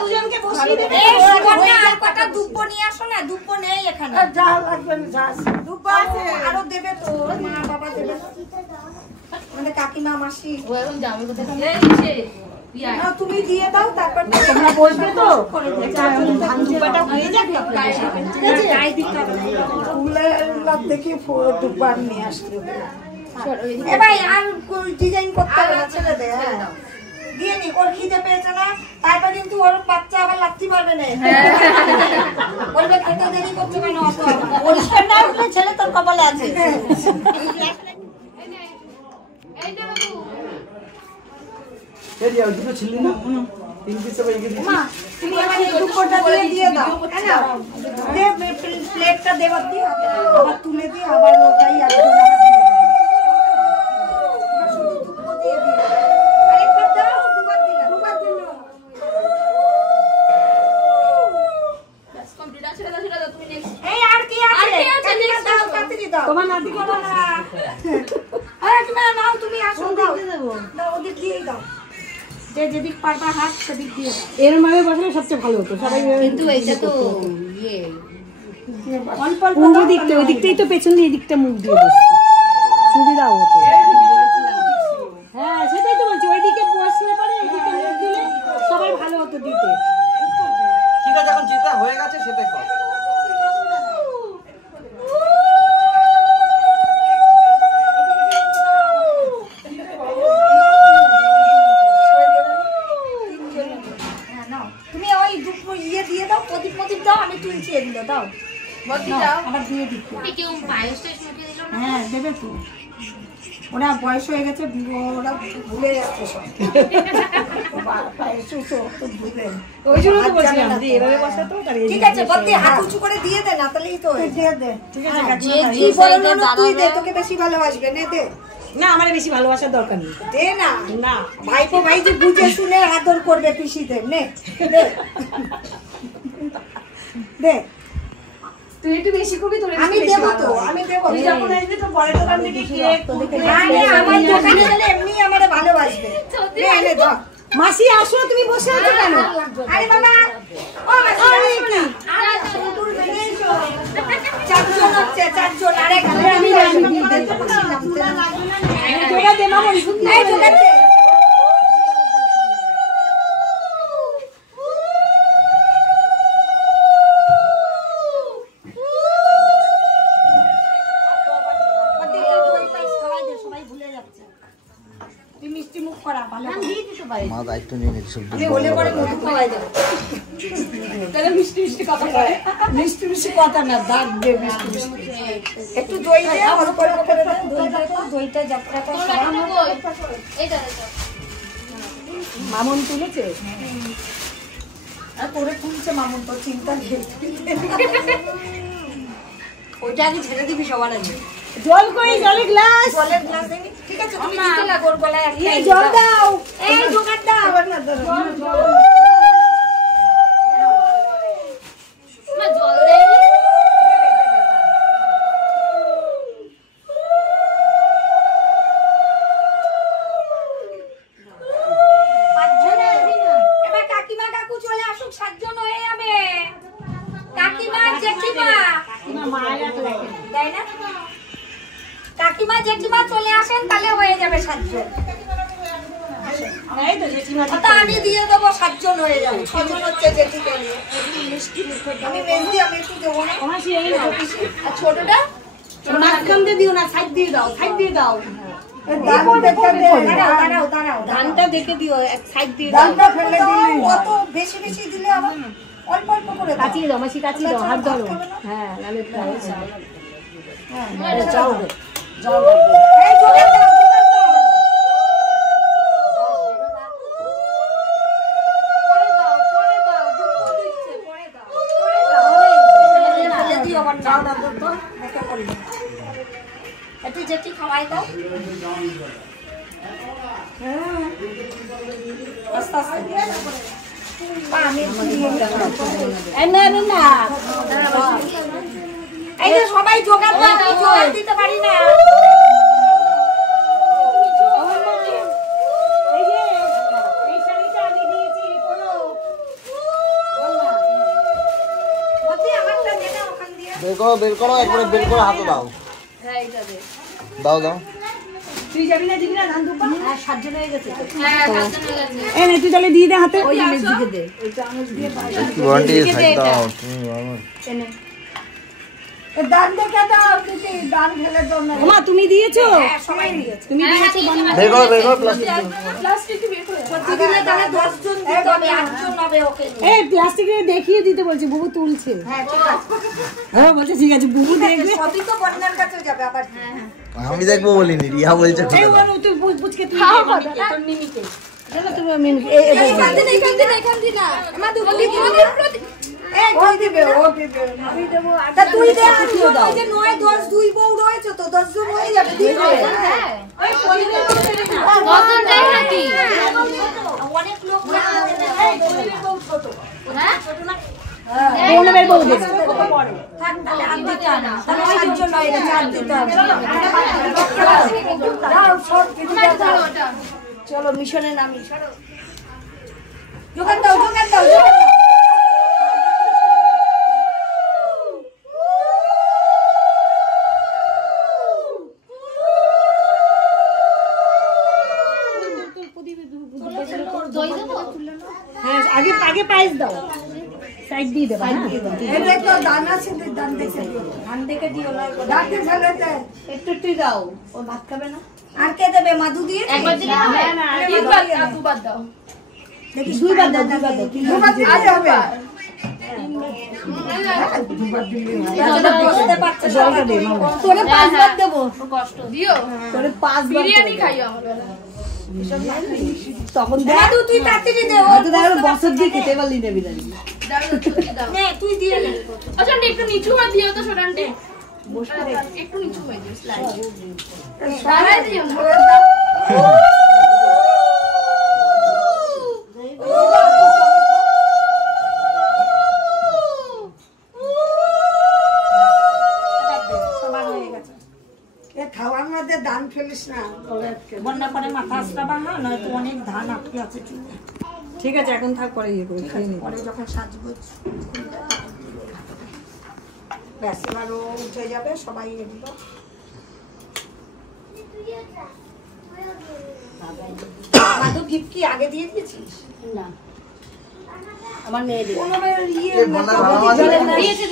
দুজনকে বসিয়ে দেবে। আর কটা দুব্বো নিয়ে আসো না, দুব্বো নেই এখানে। যা লাগবে না, দুব্বো আছে আরো দেবে তো, মা বাবা দেবে, আমাদের কাকিমা মাসি। ও এখন যাবে কোথায়? তুমি দিয়ে দাও, তারপর তোমরা বসবে তো। ধান দুব্বাটা হয়ে যাক, গায়ে দিতে হবে। ফুলের দেখি দুব্বা নিয়ে আসলে ভাই আর ডিজাইন করতে হবে না, ছেড়ে দে। দিয়ে নি, ওর খিদে পেয়েছে না, তারপর কিন্তু ওর বাচ্চা আবার লাথি মারবে না, বলবে খেতে দেরি করছে কেন, পরিষ্কার না উঠলে ছেলে তোর কপালে আছে। প্লেটটা দেবার দিয়ে আবার তুলে দিয়ে আবার ওটাই তোমার নাতি করো না, নাও তুমি আসো, ওদের দিয়েই দাও, যে যেদিক পারবা হাত সেদিক দিয়ে দাও। এরম ভাবে বসলে সবচেয়ে ভালো হতো সবাই, কিন্তু এইটা তো অল্প অল্প পূর্ব দিকটা, ওই দিকটাই তো পেছন দিয়ে দিকটা মুখ দিয়ে বসতো, সুবিধাও হতো। হ্যাঁ সেটাই তো বলছি, ওইদিকে বসলে পরে এইদিকে মুখ দিলে সবাই ভালো হতো দিতে। ঠিক আছে, এখন যেটা হয়ে গেছে সেটাই কর। হ্যাঁ দেবে তো, ওরা বয়স হয়ে গেছে, ওরা ভুলে যাচ্ছে সব। ঠিক আছে, হাত উঁচু করে দিয়ে দে না, তাহলেই তো দিয়ে দে। তুই দে, তোকে বেশি ভালোবাসবে না, দে না, আমার বেশি ভালোবাসার দরকার নেই, দে না। না ভাইপো ভাই যে বুঝে শুনে আদর করবে পিসিদের, নে দে দে। তুই একটু বেশি করবি, তোর আমি দেব তো, আমি দেব। তুই যখন আসবি তো বড় দোকান থেকে কেক, আমার দোকানে গেলে এমনি আমারে ভালোবাসবে। নে এনে দাও। মাসি আসো, তুমি বসে আছো কেন? আরে বাবা, ও মাসি আসো না। চারজন হচ্ছে, চারজন। আরে আমি জোড়া দে মামা, এই জোড়া দে। মা দায়িত্ব নিয়ে নিচ্ছে, মিষ্টি মিষ্টি কথা বলে, মিষ্টি মিষ্টি কথা না, দাগ দে মিষ্টি মিষ্টি। একটু দই দে, অল্প অল্প করে দে, দইটা যাত্রাটা মামন তুলেছে আর করে তুলছে মামুন, তো চিন্তা নেই। ওইটা আগে ছেড়ে দিবি সবার আগে। জল কই, জলের গ্লাস, জলের গ্লাস দেবি। ঠিক আছে, তুমি দিতে লাগো, ওর গলায় একটা জল দাও, এই জোগাড় দাও। কাকিমা জেঠিমা চলে আসেন, তাহলে হয়ে যাবে 7 জন। আমি দিয়ে দেবো, 7 জন হয়ে যাবে। 6 জন হচ্ছে জেঠিকে নিয়ে। আমি মেহেন্দি আমি একটু দেবো না, আর ছোটটা মাঝখান দিয়ে দিও না, সাইড দিয়ে দাও, সাইড দিয়ে দাও, ধানটা দেখে দিও, সাইড দিয়ে দাও। কত বেশি বেশি দিলে আবার অল্প অল্প করে কাচিয়ে দাও, মাসি কাচিয়ে দাও, হাত ধরো। হ্যাঁ নালে যাও গে, যাও এই জোগাড় দাও, একটু যেটি খাওয়াই দাও। আস্তে আস্তে এই যে সবাই জোগাড় দাও, আমি জোগাড় দিতে পারি না। করো একবারে বের করে হাতে দাও। দাও। তুই যাবি না দিবি না ধান দুব্বা? হ্যাঁ 7 জন হয়ে গেছে। এই নে তুই তাহলে দিয়ে দে হাতে। ওই মিউজিকে দে। এনে দান দেখে দাও দিদি, দান ঢেলে দাও না। ওমা তুমি দিয়েছো? হ্যাঁ সবাই দিয়েছে। তুমি দিয়েছো বান্না। বের করো প্লাস্টিক। সত্যি দিলে তাহলে 10 জন দিতে হবে, 8 জন হবে ওকে নিয়ে। এই প্লাস্টিকে দেখিয়ে দিতে বলছি, বুবু তুলছে। হ্যাঁ ঠিক আছে। হ্যাঁ বলছে ঠিক আছে, বুবু দেখবে। সবই তো বন্যার কাছে যাবে আবার। হ্যাঁ আমি দেখবো বলিনি, রিয়া বলছে। এই ওর তুই বুঝকে তুই তোর মিমিকে। জানো তুমি মিমিকে এই এখান দিন না। আমার দুটো এই কই দিবে ও দিবে। আমি দেব। তা তুই দে, আমি দাও। যে 9 10 2 বউ রয়েছে তো 10 জন হয়ে যাবে দিবে। হ্যাঁ ওই কই দিবে না। 10 জন দেয় নাকি? অনেক লোক এই কইলে বউ ছোট। হ্যাঁ ছোট না। বোনের বউ দেবে। থাক তাহলে আর দিতে না। তাহলে 7 জন হয়ে গেছে, আর দিতে হবে। যাও সব কিছু দাও। চলো মিশনে নামি। যোগান দাও। হ্যাঁ আগে পায়েস দাও, সাইড দিয়ে দেবা। এই তো দানা ছিল, দান দেখে দিও। ধান দেখে দিও না। ডাকে ফেলেতে একটু দাও। ও ভাত খাবে না। আর কে দেবে? মাদু দিয়ে একবার দিলে হবে না, দুবার দাও। দেখি দুইবার দাও। দুবার দিলে হবে। বুঝতে পারছো জলটা দে মামা। তোরে 5 বার দেব। কষ্ট দিও, তোরে 5 বার বিরিয়ানি খাইও আমার বেলা। তখন দে। মাদু তুই তাড়াতাড়ি দে। ও তো দাঁড়ালো বছর দিয়ে খেতে পারলি না বিরিয়ানি। দাও নে তুই দিয়ে নে। আচ্ছা একটু নিচু হয়ে দিও তো সোনান্টে। একটু নিচু হয়ে দিও, স্লাইড বাড়াই দিও না। খাওয়ার মধ্যে ধান ফেলিস না, বন্যা করে মাথা আসলাবা। হ্যাঁ নয়তো অনেক ধান আটকে আছে। ঠিক আছে এখন থাক, পরে ইয়ে করে খেয়ে নিবি। পরে যখন সাজবো ব্যাস এবারও উঠে যাবে, সবাই এগুলো মাদু গিফট কি আগে দিয়ে দিয়েছিস? না আমার মেয়ে কোনো ইয়ে বন্যার বাবা দিয়েছে